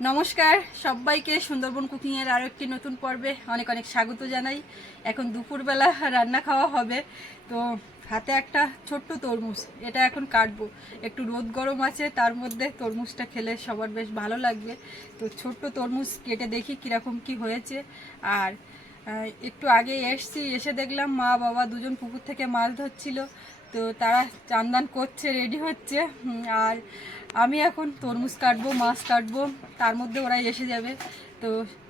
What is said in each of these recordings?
নমস্কার সবাইকে, সুন্দরবন কুকিংয়ের আরও একটি নতুন পর্বে অনেক অনেক স্বাগত জানাই। এখন দুপুরবেলা রান্না খাওয়া হবে। তো হাতে একটা ছোট্ট তরমুজ, এটা এখন কাটবো। একটু রোদ গরম আছে, তার মধ্যে তরমুজটা খেলে সবার বেশ ভালো লাগবে। তো ছোট্ট তরমুজ কেটে দেখি কীরকম কি হয়েছে। আর একটু আগে এসে দেখলাম মা বাবা দুজন পুকুর থেকে মাছ ধরছিল। তো তারা চান করছে, রেডি হচ্ছে। আর আমি এখন তরমুজ কাটবো, মাছ কাটবো, তার মধ্যে ওরাই এসে যাবে। তো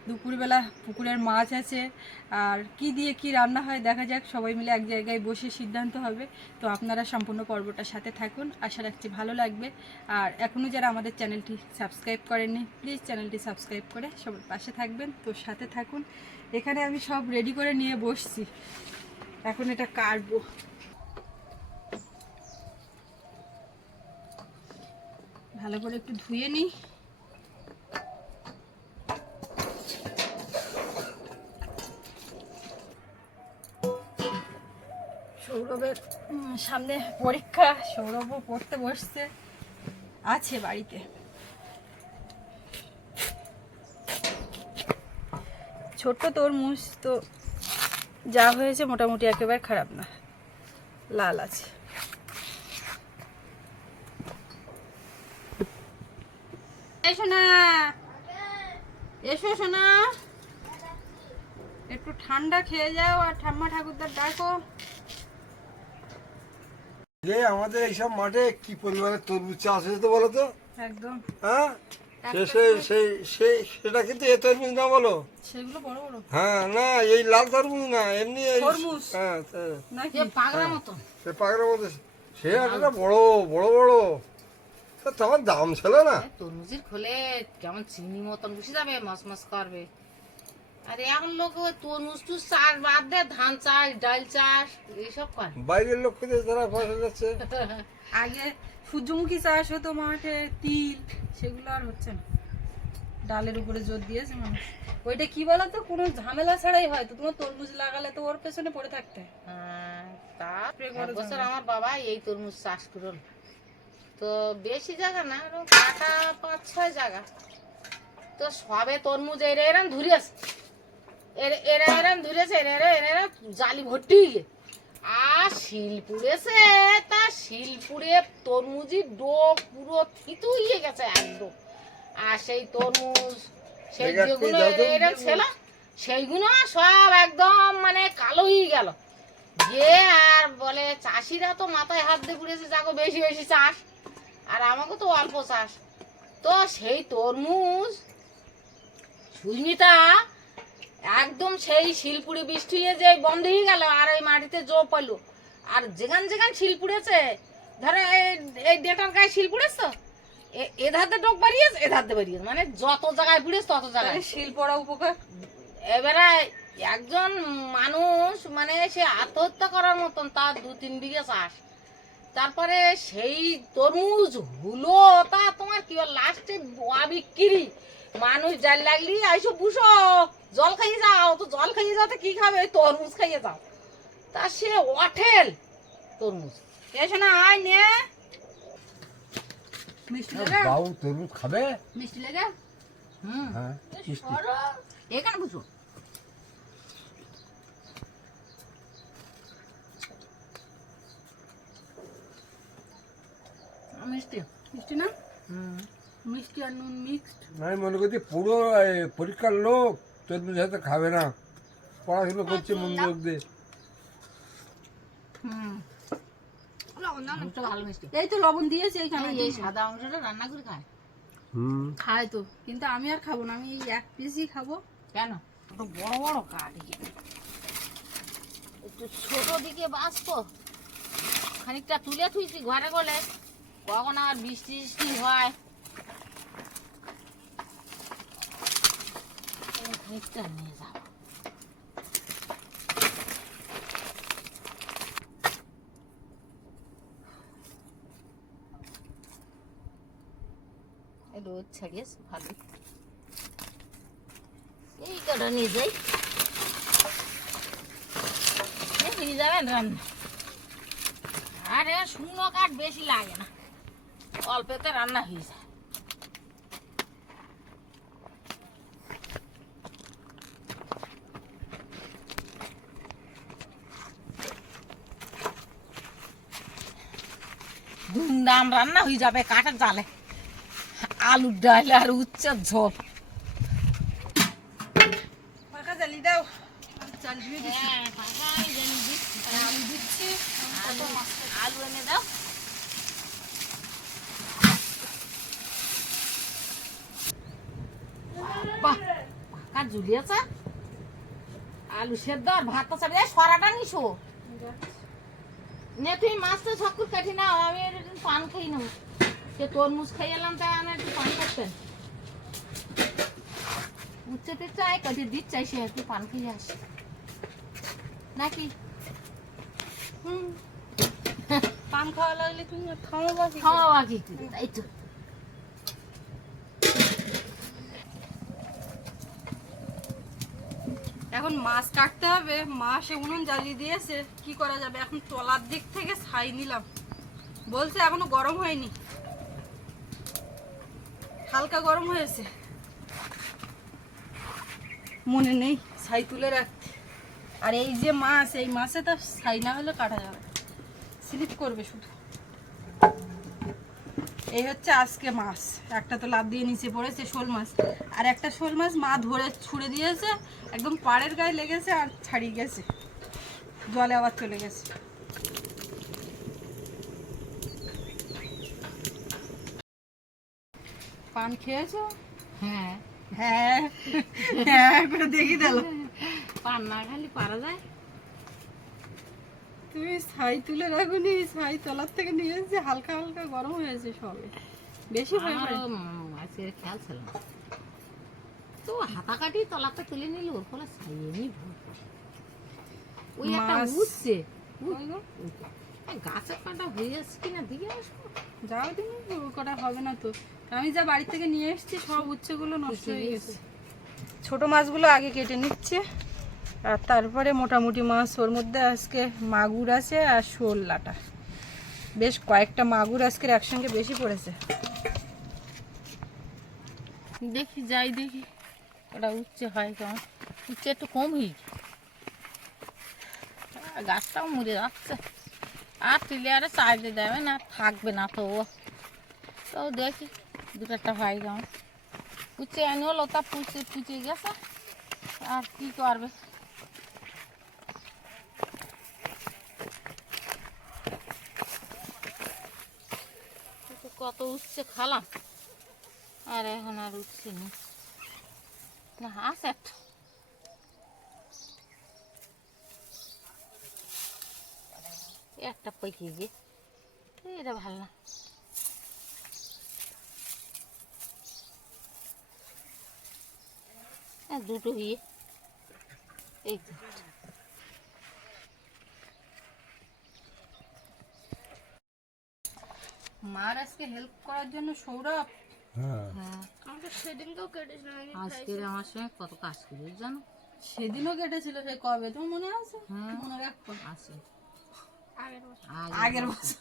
দুপুরবেলা পুকুরের মাছ আছে, আর কি দিয়ে কি রান্না হয় দেখা যাক। সবাই মিলে এক জায়গায় বসে সিদ্ধান্ত হবে। তো আপনারা সম্পূর্ণ পর্বটার সাথে থাকুন, আশা রাখছি ভালো লাগবে। আর এখনও যারা আমাদের চ্যানেলটি সাবস্ক্রাইব করেননি, প্লিজ চ্যানেলটি সাবস্ক্রাইব করে সবার পাশে থাকবেন। তো সাথে থাকুন। এখানে আমি সব রেডি করে নিয়ে বসছি, এখন এটা কাটবো। ভালো করে একটু ধুয়ে নিই। সৌরভের সামনে পরীক্ষা, সৌরভও পড়তে বসছে, আছে বাড়িতে। ছোট্ট তরমুজ তো যা হয়েছে মোটামুটি একেবারে খারাপ না, লাল আছে। এসো না, এসো শোনা, একটু ঠান্ডা খেয়ে যাও আর ঠাম্মা ঠাকুরদার ডাকো। আমাদের এইসব মাঠে কি পরিমাণে তরমুজ চাষ হয়েছে বলো তো? একদম। হ্যাঁ, সেটা কিন্তু এ তরমুজ না বলো, সেগুলো বড় বড়। হ্যাঁ, না এই লাল তরমুজ না, এমনি তরমুজ। হ্যাঁ, নাকি পাগড়ার মতো? সে পাগড়ার মতো, সে একটা বড় বড় বড়। তখন দাম ছিল না। তরমুজের খোলে কেমন চিনি মতন বসে যাবে, মাছ মাছ করবে। আর এখন লোক ওই তরমুজ টুজ চাষ বাদ দেয়, ধান চাষ, ডাল চাষ এইসব করে। বাইরের লোক খুঁজে তারা ফসল যাচ্ছে। আগে সূর্যমুখী চাষ হতো মাঠে, তিল, সেগুলো আর হচ্ছে না। ডালের উপরে জোর দিয়েছে মানুষ। ওইটা কি বলতো, কোনো ঝামেলা ছাড়াই হয়। তো তোমার তরমুজ লাগালে তো ওর পেছনে পড়ে থাকতে হয়। হ্যাঁ, তা এক বছর আমার বাবা এই তরমুজ চাষ করল। তো বেশি জায়গা না, কাটা 5-6 জায়গা। তো সবে তরমুজ এরা এরম ধরিয়েছে, এরা এরম ধরেছে, এরা জালি ভর্তি গিয়ে আর শিল পুড়েছে। তা শিল পুড়ে তরমুজি ডো পুরো থিতু হয়ে গেছে একদম। আর সেই তরমুজ, সেই যেগুলো এরম ছিল সেইগুলো সব একদম মানে কালো হয়ে গেল। যে আর বলে চাষিরা তো মাথায় হাত দিয়ে পুড়েছে, যাকে বেশি বেশি চাষ, আর আমাকে তো অল্প চাষ। তো সেই তরমুজ সুইমিটা একদম সেই শিলপুড়ি বৃষ্টি হয়ে যে বন্ধ হয়ে গেল, আর ওই মাটিতে জো পাইলো। আর যেখান যেখান শিল পুড়েছে, ধরো এই ডেটার গায়ে শিল পুড়েছে, তো এধারতে ডোক বাড়িয়েছে, এধারতে বাড়িয়েছে, মানে যত জায়গায় পুড়েছে তত জায়গায় শিল পড়া উপকার। এবারে একজন মানুষ মানে সে আত্মহত্যা করার মতন, তার 2-3 বিঘা চাষ। তারপরে সেই তরমুজ হলো, তা তোমার কি লাস্টে বিক্রি। মানুষ জাল লাগলি আইসো বুঝো জল খাইয়ে যাও, তো জল খাইয়ে যাও তো কি খাবে, ওই তরমুজ খাইয়ে যাও। তা সে অঠেল তরমুজ। এসো না, আয় নে। মিষ্টি লেগে? বাবু তরমুজ খাবে? মিষ্টি লেগে? হ্যাঁ, এখানে বুঝো। মিষ্টি মিষ্টি না? মিষ্টি আর নুন মিক্সড। আমি মনে করছি পুরো পরীক্ষার লোক তরমুজ হয়তো খাবে না, পড়াশুনো করছে মনোযোগ দিয়ে। ভালো মিষ্টি। এই তো লবণ দিয়েছে এইখানে। এই সাদা অংশটা রান্না করে খায়। খায় তো, কিন্তু আমি আর খাবো না, আমি এই এক পিসই খাবো। কেন? বড় বড় কাঠ, একটু ছোট দিকে বাঁচতো। খানিকটা তুলে থুইছি ঘরে গলে, কখন আর বৃষ্টি বৃষ্টি হয়। খানিকটা নিয়ে যাবো। রোদ ছাড়িয়েছে ভালো, এই কটা নিয়ে যাই, নিয়ে যাবেন রান্না। আরে শুকনো কাঠ বেশি লাগে না, অল্পতে রান্না হয়ে যায়। গরম রান্না হয়ে যাবে কাঠের জালে, আলুর ডাল আর উচ্ছের ঝোল। পাকা জ্বালি দাও, চাল ধুয়ে দিচ্ছি। আলু দিচ্ছি, আলু এনে দাও। বাহ, পাকা ঝুলিয়েছে। আলু সেদ্ধ আর ভাত তো চাবি, সরাটা নিশো নে, তুই মাছটা ছকুর কাটি না, আমি একটু পান খাই নেবো। সে তরমুজ খাই এলাম, তাই আমি একটু পান করতেন। উচ্চতে চাই কাটি দিত চাই, সে একটু পান খেয়ে আসে নাকি। পান খাওয়া লাগলে তুমি খাওয়াবা কি? খাওয়া কি তাই তো। এখন মাছ কাটতে হবে, মা সে উনুন জ্বালিয়ে দিয়েছে, কি করা যাবে। এখন তলার দিক থেকে ছাই নিলাম, বলছে এখনো গরম হয়নি, হালকা গরম হয়েছে, মনে নেই ছাই তুলে রাখতে। আর এই যে মাছ, এই মাছে তো ছাই না হলে কাটা যাবে, স্লিপ করবে শুধু। এই হচ্ছে আজকে মাছ, একটা তো লাফ দিয়ে নিচে পড়েছে শোল মাছ, আর একটা শোল মাছ মা ধরে ছুঁড়ে দিয়েছে, একদম পাড়ের গায়ে লেগেছে আর ছাড়িয়ে গেছে, জলে আবার চলে গেছে। পান খেয়েছো? হ্যাঁ হ্যাঁ হ্যাঁ করে দেখি দিল। পান না খালি পারা যায়। তুমি ছাই তুলে রাখুনি, ছাই তলার থেকে নিয়ে এসেছে, হালকা হালকা গরম হয়েছে সবে, বেশি হয়ে আমারও পড়ে। আজকের খেয়াল ছিল না। তো হাতা কাটি তলাতে তুলে নিল, ওর ফলে ছাইয়ে নি ওই একটা মাছ। উঠছে ওই গো, গাছের কাটা হয়ে যাচ্ছে কিনা দিকে আসবো। যাও তুমি, ওই কটা হবে না তো। আমি যা বাড়ি থেকে নিয়ে এসেছি সব উচ্ছেগুলো নষ্ট হয়ে গেছে। ছোট মাছগুলো আগে কেটে নিচ্ছে, আর তারপরে মোটামুটি মাছ, ওর মধ্যে আজকে মাগুর আছে আর শোল লাটা, বেশ কয়েকটা মাগুর আজকের একসঙ্গে বেশি পড়েছে। দেখি যাই দেখি ওটা উচ্ছে হয় কেমন। উচ্ছে একটু কম হয়ে গাছটাও মরে যাচ্ছে, আর তুলে আরে চাইতে দেবে না, থাকবে না তো ও। তো দেখি দুটো একটা হয় কেমন। উচ্ছে আনিও লতা পুচে পুচে গেছে, আর কি করবে। কত উচ্ছে খালাম, আর এখন আর উচ্ছে নেই না, আছে একটা। একটা পেকে গিয়ে এটা ভালো না। দুটো গিয়ে এই তো। মার আজকে হেল্প করার জন্য সৌরভ, হ্যাঁ হ্যাঁ আমাকে সেদিনকেও কেটেছিল, আজকে আমার সঙ্গে কত কাজ করে জানো। সেদিনও কেটেছিল, সে কবে তোমার মনে আছে? হ্যাঁ মনে রাখবো, আছে আগের বছর।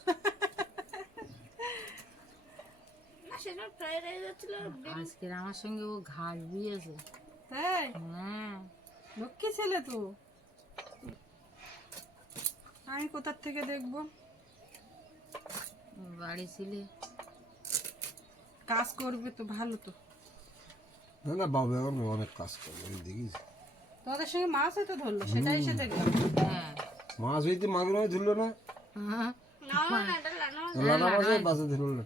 আজকে আমার সঙ্গে ও ঘাস দিয়েছে। তাই? হ্যাঁ লক্ষ্মী ছেলে তো, আমি কোথার থেকে দেখবো। বাড়ি ছিলে কাজ করবে তো, ভালো তো। না না, বাবা এখন অনেক কাজ করে, আমি দেখিস। তোমাদের সঙ্গে মাছ হয়তো ধরলো, সেটাই এসে দেখলাম। হ্যাঁ মাছ হইতে মাগুর মাছ ধরলো না, হ্যাঁ লানা মাছ বাসা ধরলো না।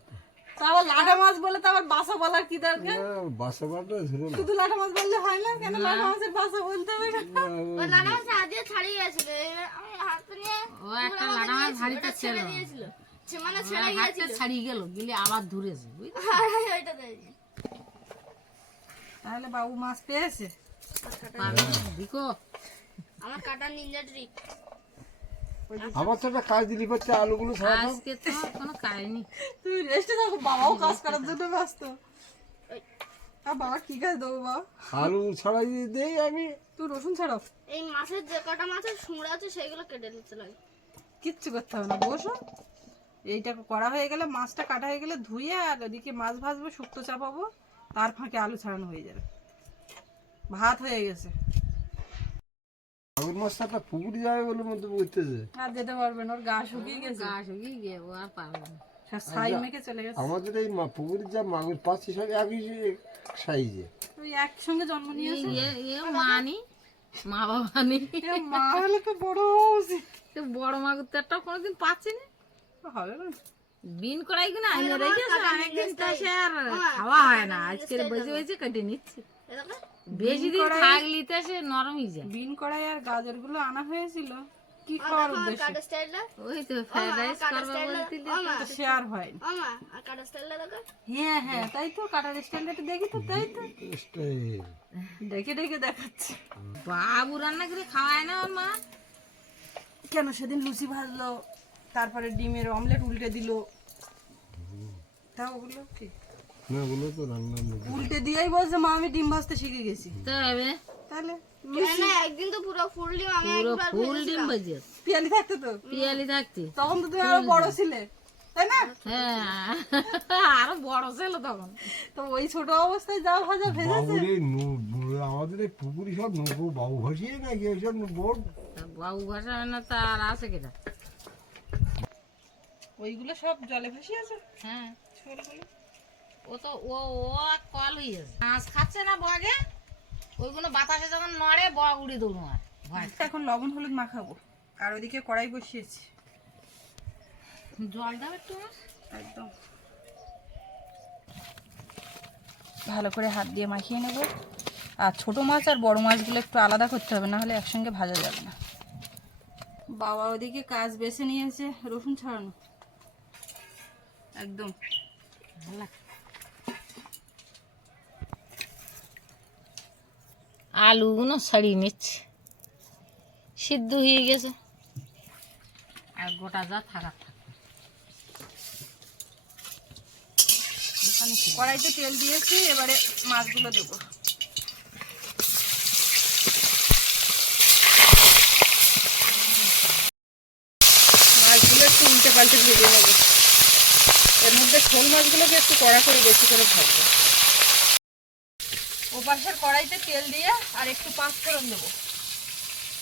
তো আবার লাটা মাছ বলে তো আবার বাসা বলার কি দরকার? বাসা বাটা ধরলো না। শুধু লাটা মাছ বললে হয় না, কেন লাটা মাছের বাসা বলতে হবে কেন? ও একটা লাড়া মাছ হাড়িতে ছিল, হাড়িতে ছাড়িয়ে গেল, গেলে আবার ধরেছে তাহলে বাবু মাছ পেয়েছে। দিকো আমার কাটা নিনজা ট্রিক। আমার তো একটা কাজ দিলি পাচ্ছে, আলুগুলো ছাড়া দাও। আজকে তো কোনো কাহিনি। তুমি রেস্টে থাকো, বাবাও কাজ করার জন্য ব্যস্ত। আর বাবা কি কাজ দেবো বাবা? আলু ছাড়াই দেই আমি। তুই রসুন ছাড়াও, এই মাছের যে কটা মাছের শুঁড়া আছে সেগুলো কেটে নিতে লাগে। কিচ্ছু করতে হবে না, বসো। এইটা করা হয়ে গেলে, মাছটা কাটা হয়ে গেলে ধুয়ে, আর এদিকে মাছ ভাজবো, শুক্তো চাপাবো, তার ফাঁকে আলু ছাড়ানো হয়ে যাবে, ভাত হয়ে গেছে। মাগুর মাছটা একটা পুকুরে যাবে বলে মধ্যে বলতেছে। আর যেতে পারবে না, ওর গা শুকিয়ে গেছে। গা শুকিয়ে গিয়ে ও আর পারবে না। সব ছাই মেখে চলে গেছে। আমাদের এই পুকুরের যা মাগুর পাচ্ছি সব একই সাইজে। ওই একসঙ্গে জন্ম নিয়েছে। মানি মা বাবা নেই, মা হলে তো বড় উচিত। বড় মাগুর তো একটা কোনোদিন পাচ্ছি না। হবে না বিন করাই কিনা আইনে রেখেছে, অনেকদিন তো সে আর খাওয়া হয় না। আজকে বেঁচে বেঁচে কেটে নিচ্ছি। বেশি দিন থাকলি তো সে নরমই যায়। বিন কড়াই আর গাজর গুলো আনা হয়েছিল কি খাওয়ার উদ্দেশ্যে, কাটা স্টাইলটা ওই তো ফ্রাইড রাইস করবো বলতিলি। তো শেয়ার হয়। মামা আর কাটা স্টাইলটা দেখো। হ্যাঁ হ্যাঁ তাই তো, কাটার স্ট্যান্ডার্ড দেখি তো, তাই তো স্টাইল। দেখে দেখে দেখাচ্ছি। বাবু রান্না করে খাওয়ায় না ওর মা। কেন সেদিন লুচি ভাজলো, তারপরে ডিমের অমলেট উল্টে দিল, তা ওগুলো কি না ওগুলো তো রান্নার মধ্যে। উল্টে দিয়েই বলছে মা আমি ডিম ভাজতে শিখে গেছি। তবে তাহলে না একদিন তো পুরো ফুল ডিম আমি পুরো একবার ফুল ডিম বাজে পিয়ালি থাকতে তো, পিয়ালি থাকতে। তখন তো তুমি আরো বড় ছিলে তাই না? হ্যাঁ আরো বড় ছিল তখন। তো ওই ছোট অবস্থায় যা ভাজা ভেজেছে। বাবুরে আমাদের এই পুকুরি সব নৌকো বাবু ভাসিয়ে নাকি ওইসব বোট। তা বাবু ভাষা হয় না, তা আর আছে কিনা? ওইগুলো সব জলে ভাসিয়ে আছে হ্যাঁ ছোটগুলো। ও তো ও কল হয়ে গেছে, মাছ খাচ্ছে না বগে। ওইগুলো বাতাসে যখন নড়ে বগ উড়ে দৌড়ো আর ভয়। এখন লবণ হলুদ মাখাবো, আর ওদিকে কড়াই বসিয়েছি। জল দাও একটু। একদম ভালো করে হাত দিয়ে মাখিয়ে নেব। আর ছোট মাছ আর বড় মাছগুলো একটু আলাদা করতে হবে, না হলে একসঙ্গে ভাজা যাবে না। বাবা ওদিকে কাজ বেছে নিয়েছে রসুন ছাড়ানো, একদম আলুগুলো ছাড়িয়ে নিচ্ছে, সিদ্ধ হয়ে গেছে। আর গোটা যা থাকার থাক। কড়াইতে তেল দিয়েছি, এবারে মাছগুলো দেবো। মাছগুলো একটু উল্টে পাল্টে ভেজে নেব। এর মধ্যে শোল মাছগুলোকে একটু কড়া করে বেশি করে ভাজবো। ওপাশের কড়াইতে তেল দিয়ে আর একটু পাঁচ ফোড়ন দেবো,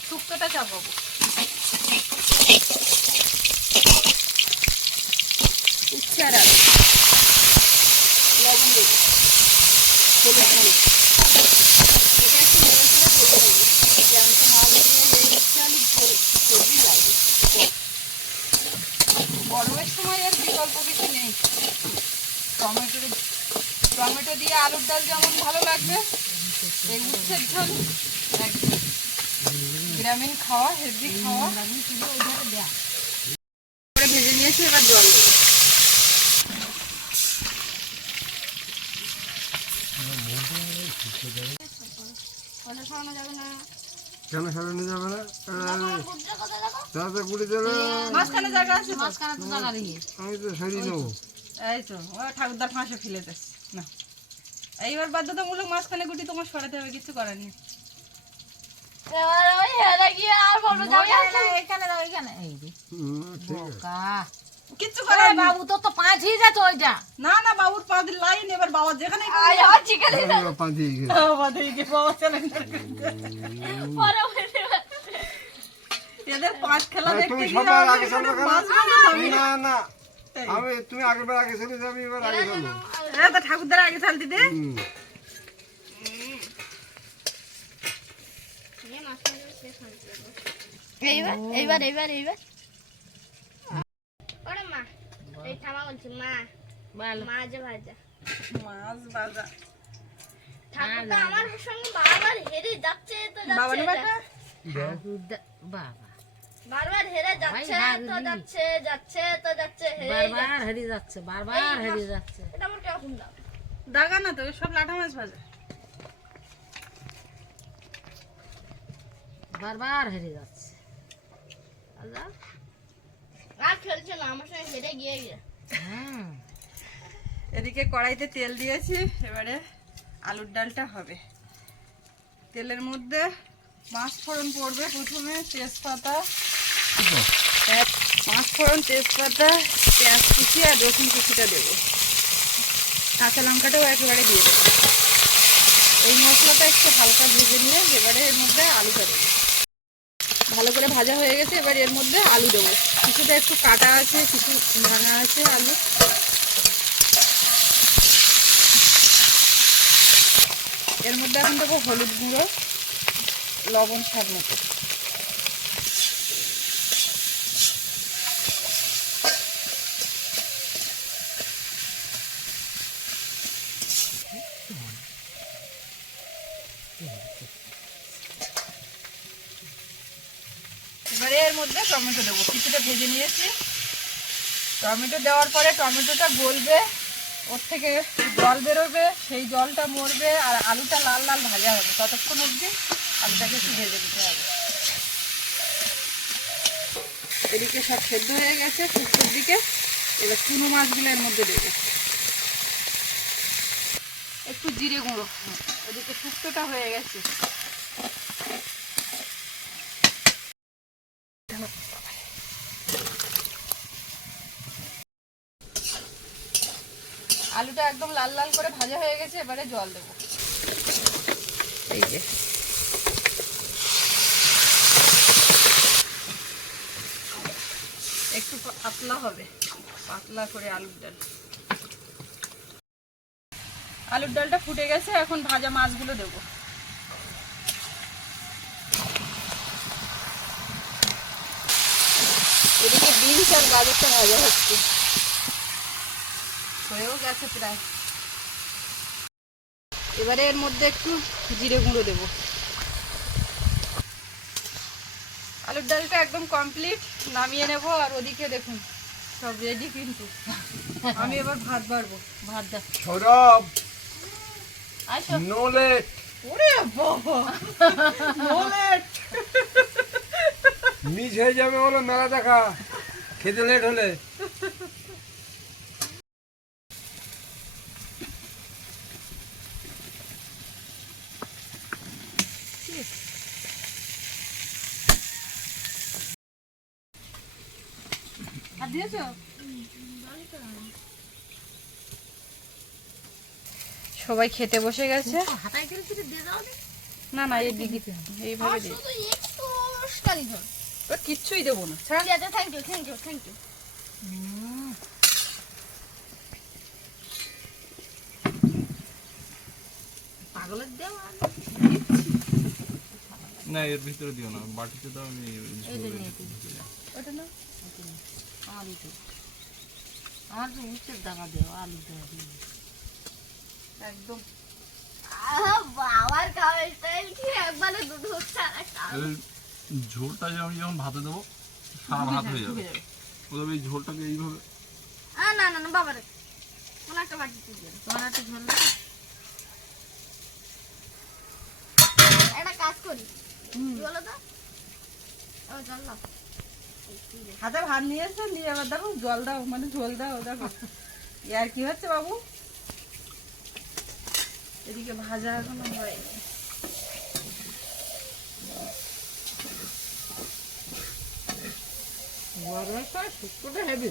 শুক্তোটা চাপাবো। উচ্ছে আর আলু, লবণ দেবো, হলুদ মরিচ। এটা একটু নেড়ে চেড়ে ভেজে নেবো। জ্যান্ত মাছ দিয়ে এই উচ্ছে আলু সবজি লাগে। গরমের সময় এর বিকল্প কিছু নেই। টমেটো দিয়ে আলুর ডাল যেমন ভালো লাগবে, এই উচ্ছের ঝোল একদম গ্রামীণ খাওয়া, হেলদি খাওয়া। করে ভেজে নিয়েছি, এবার জল দেবো। কেন সরানো যাবে না? তাতে গুড়ি দেবে। মাঝখানে জায়গা আছে তো? মাঝখানে তো জায়গা দিয়ে আমি তো সরিয়ে নেবো। এই তো ও ঠাকুরদার ফাঁসে ফেলে দিচ্ছে না। এইবার বাধ্যতামূলক মাঝখানে গুটি তোমার সরাতে হবে, কিছু করার নেই। এবার ওই হেলে গিয়ে আর বলবো যাবে এখানে দাও, এখানে এই যে ঠিক আছে। কা কিচ্ছু করার নেই। বাবু তোর তো পাঁচ হয়ে যেত ওইটা। না না, বাবুর পা দিয়ে লাইন, এবার বাবা যেখানে আর চিকেন আমি পাঠিয়ে গেছি। বাবা চ্যালেঞ্জার পরে এদের পাঁচ খেলা আরে দেখতে তুমি গিয়ে সবার আমাদের আগে এখানে চলো কেন? মাছ ভাজা হবে। না না আমি তুমি আগের বার আগে চলে যাবে, এবার আগে চলো। তো ঠাকুরদার আগে চাল দিতে। হুম। এইবার এইবার এইবার এইবার ওরে মা, এই থামা বলছি মা, ভালো মাছ ভাজা। মাছ ভাজা ঠাকুরটা আমার সঙ্গে বারবার হেরে যাচ্ছে তো বাবা যাচ্ছে, বাটা বাবা বারবার হেরে যাচ্ছে তো যাচ্ছে, যাচ্ছে তো যাচ্ছে, হেরে বারবার হারিয়ে যাচ্ছে, বারবার হারিয়ে যাচ্ছে। এটা আমার কেমন দাও? দাগা না তো, সব লাঠা মাছ ভাজা। বারবার হারিয়ে যাচ্ছে। আল্লাহ আর খেলছে না আমার সঙ্গে, হেরে গিয়ে গিয়ে। হুম এদিকে কড়াইতে তেল দিয়েছি, এবারে আলুর ডালটা হবে। তেলের মধ্যে পাঁচ ফোড়ন পড়বে, প্রথমে তেজপাতা, পাঁচ ফোড়ন, তেজপাতা, পেঁয়াজ কুচি আর রসুন কুচিটা দেবো। কাঁচা লঙ্কাটাও একেবারে দিয়ে দেবো। এই মশলাটা একটু হালকা ভেজে নিয়ে এবারে এর মধ্যে আলুটা দেবো। ভালো করে ভাজা হয়ে গেছে। এবার এর মধ্যে আলু দেবো। কিছুটা একটু কাটা আছে, কিছু ভাঙা আছে আলু। এর মধ্যে এখন দেবো হলুদ গুঁড়ো, লবণ স্বাদ মতো। এবারে এর মধ্যে টমেটো দেবো। কিছুটা ভেজে নিয়েছি। টমেটো দেওয়ার পরে টমেটোটা গলবে, ওর থেকে জল বেরোবে, সেই জলটা মরবে আর আলুটা লাল লাল ভাজা হবে। ততক্ষণ অবধি আলুটাকে একটু ভেজে দিতে হবে। এদিকে সব সেদ্ধ হয়ে গেছে শুক্তোর দিকে। এবার চুনো মাছগুলো এর মধ্যে দেবে। একটু জিরে গুঁড়ো। ওদিকে শুক্তোটা হয়ে গেছে। আলুটা একদম লাল লাল করে ভাজা হয়ে গেছে। এবারে জল দেবো। এই যে একটু পাতলা হবে, পাতলা করে আলুর ডাল। আলুর ডালটা ফুটে গেছে। এখন ভাজা মাছগুলো দেবো। এদিকে বিনস আর গাজরটা ভাজা হচ্ছে, হয়েও গেছে প্রায়। এবারে এর মধ্যে একটু জিরে গুঁড়ো দেবো। আলুর ডালটা একদম কমপ্লিট, নামিয়ে নেব। আর ওদিকে দেখুন সব রেডি, কিন্তু আমি এবার ভাত বাড়বো। ভাত দাও সৌরভ, আসো। No late. ওরে বাবা, নোলেট মিস হয়ে যাবে বলো মেলা দেখা, খেতে লেট হলে। আর দিয়েছো? সবাই খেতে বসে গেছে। হাতায় করে কিছু দিয়ে দাও নি। না না, এই দিদি এইভাবে দিই। শুধু একটু কালি ধর। ওর কিচ্ছুই দেবো না, ছাড়। ঠিক আছে, thank you thank you thank you. পাগলের দেওয়া না, এর ভিতরে দিও না, বাটিতে দাও। আমি ওটা না, আলু তো আমার তো উচ্চের দানা দেও, আলু দেওয়া একদম বাবার খাওয়ার স্টাইল কি একবারে দুধ ছাড়া খাও। এর ঝোলটা যে আমি যখন ভাতে দেবো সারা ভাত হয়ে যাবে। ওদের এই ঝোলটাকে এইভাবে না না না বাবারে কোন একটা বাটি দিয়ে তোমার একটা ঝোল না। একটা কাজ করি, কি বলো তো, ও জল দাও। হাতে ভাত নিয়ে এসো, নিয়ে আবার দেখো জল দাও, মানে ঝোল দাও। দেখো আর কি হচ্ছে বাবু। এদিকে ভাজা এখনো হয়নি। শুক্তোটা হেভি।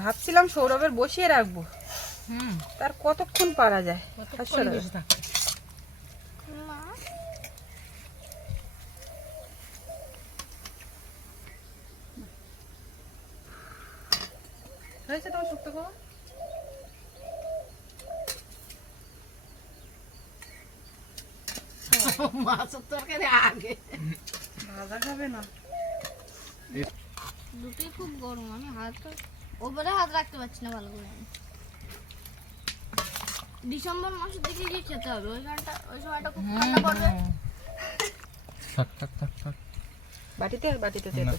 ভাবছিলাম সৌরভের বসিয়ে রাখবো, তার কতক্ষণ পারা যায়। হয়েছে তোমার শুক্তো খাওয়া? মাছের তরকারি আগে ভাজা খাবে না। দুটোই খুব গরম, আমি হাতটা ওপরে হাত রাখতে পারছি না ভালো করে। ডিসেম্বর মাসের দিকে গিয়ে খেতে হবে, ওই সময়টা খুব ঠান্ডা পড়বে। থাক থাক থাক থাক। বাটিতে তেতো।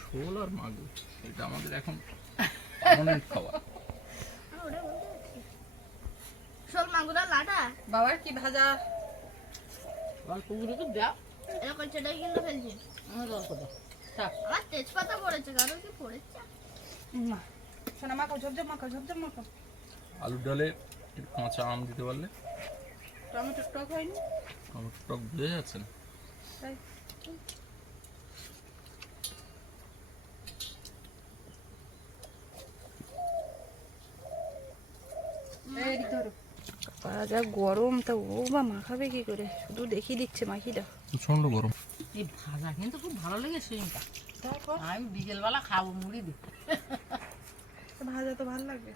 শোল আর মাগুর এটা আমাদের এখন অনেক খাওয়া। শোল মাগুরা লাটা বাবার কি ভাজা? গল্পগুলো তো দাও। এরকম সেটাই কিন্তু ফেলছি। আমার গল্প দাও থাক। আমার তেজপাতা পড়েছে, কারণ কি পড়েছে? না শোনা, মাখো ঝপঝপ মাখো, ঝপঝপ মাখো। আলুর ডালে একটু কাঁচা আম দিতে পারলে টমেটোর টক হয়নি আমার টক বুঝে যাচ্ছে না। তাই এই ধরো যা গরম তা ও বা মাখাবে কি করে, শুধু দেখিয়ে দিচ্ছে মাখিটা। প্রচন্ড গরম। এই ভাজা কিন্তু খুব ভালো লেগে শিমটা, আমি বিকেলবেলা খাবো মুড়ি দিয়ে। ভাজা তো ভালো লাগবে।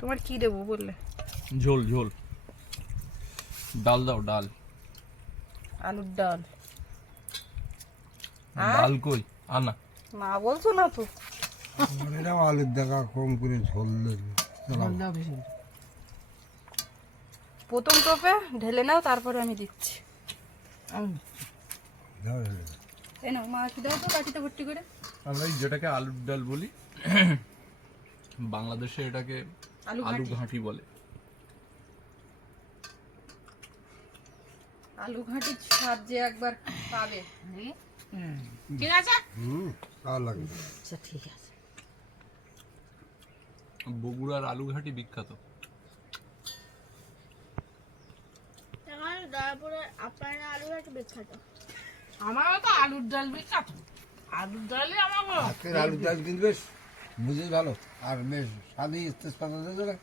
তোমার কি দেবো বললে? ঝোল ঝোল, ডাল দাও, ডাল। আলুর ডাল। ডাল কই আনা? মা বলছো না তো। এরাও আলুর দেখা কম করে ঝোল দেবে। প্রথম টোপে ঢেলে নাও, তারপরে আমি দিচ্ছি। দাও, এই নাও মা, কি দাও তো বাটিতে ভর্তি করে। আমরা যেটাকে আলুর ডাল বলি, বাংলাদেশে এটাকে আলু আলু ঘাঁটি। ঘাঁটি বলে। আলু ঘাঁটির স্বাদ যে একবার পাবে। ঠিক আছে, ভালো লাগে। আচ্ছা ঠিক আছে। বগুড়ার আলু ঘাঁটি বিখ্যাত। এখন তারপরে আপনারা আলু একটু বিখ্যাত। আমারও তো আলুর ডাল বিখ্যাত, আলুর ডালই আমার আজকের আলুর ডাল কিন্তু বেশ বুঝে ভালো, আর বেশ স্বাদই তেজপাতা দেবে।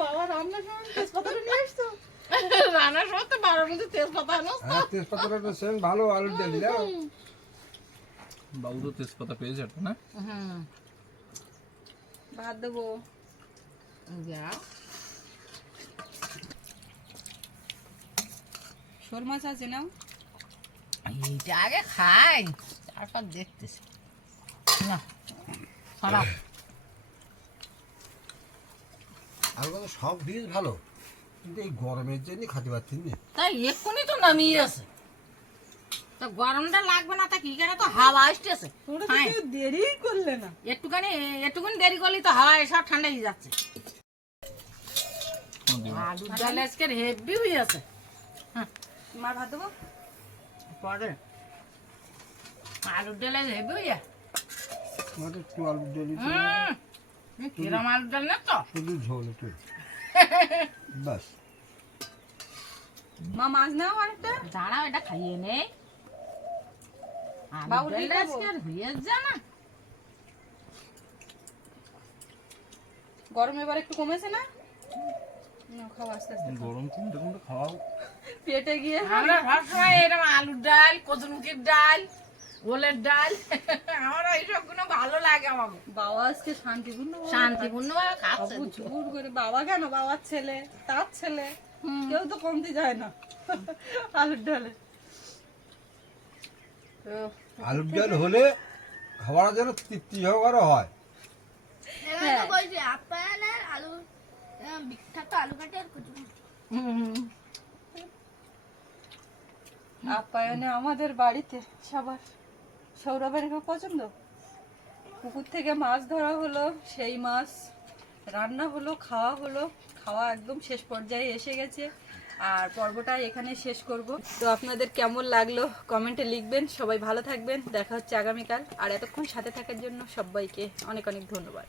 বাবা রান্নার সময় তেজপাতাটা নিয়ে আসতো। রান্নার সময় তো 12 মধ্যে তেজপাতা আনো। হ্যাঁ, তেজপাতাটা তো সেম ভালো আলুর ডাল দাও। বাবু তো তেজপাতা পেয়েছে একটা না? হুম, ভাত দেবো। যাও। শোল মাছ আছে নাও। এইটা আগে খাই, তারপর দেখতেছি। না খারাপ। আলু তো সব দিয়ে ভালো, কিন্তু এই গরমের জন্য খেতে পারছি না। তাই এক্ষুনি তো নামিয়ে আছে, তা গরমটা লাগবে না, তা কি করে তো হাওয়া আসতেছে। হ্যাঁ, দেরি করলে না। একটুখানি দেরি করলেই তো হাওয়া এসব ঠান্ডা হয়ে যাচ্ছে। আলুর ডাল আজকে হেভি হয়ে আছে। মা ভাত দেবো। পরে আলুর ডাল হেভি হয়ে যায়। আমার একটু আলুর ডাল কিরম আলুর ডাল না তো শুধু ঝোল একটু বাস। মা মাছ নাও আরেকটা। দাঁড়াও, এটা খাইয়ে নে। বাবুর আলুর কি ডাল খাবো? আজকে আর হয়ে যা না। গরম এবার একটু কমেছে না? নাও, খাও আস্তে আস্তে। গরম কোনটা কোনটা খাওয়াও। পেটে গিয়ে আমরা সবসময় এরকম আলুর ডাল, কচুরমুখির ডাল, ওলের ডাল, আমার এইসব গুলো ভালো লাগে। আমার বাবা আজকে শান্তিপূর্ণ শান্তিপূর্ণ ভাবে খাচ্ছে। বাবু জোর করে। বাবা কেন, বাবার ছেলে, তার ছেলে, কেউ তো কমতে যায় না আলুর ডালে। তো আলুর ডাল হলে খাবার যেন তৃপ্তি সহকারে হয়। এখানে তো বলছি আপনারা আলু বিখ্যাত আলু কাটে আর কুচু। আপ্যায়নে আমাদের বাড়িতে সবার, সৌরভের খুব পছন্দ। পুকুর থেকে মাছ ধরা হলো, সেই মাছ রান্না হলো, খাওয়া হলো। খাওয়া একদম শেষ পর্যায়ে এসে গেছে, আর পর্বটা এখানে শেষ করব। তো আপনাদের কেমন লাগলো কমেন্টে লিখবেন। সবাই ভালো থাকবেন, দেখা হচ্ছে আগামীকাল। আর এতক্ষণ সাথে থাকার জন্য সবাইকে অনেক অনেক ধন্যবাদ।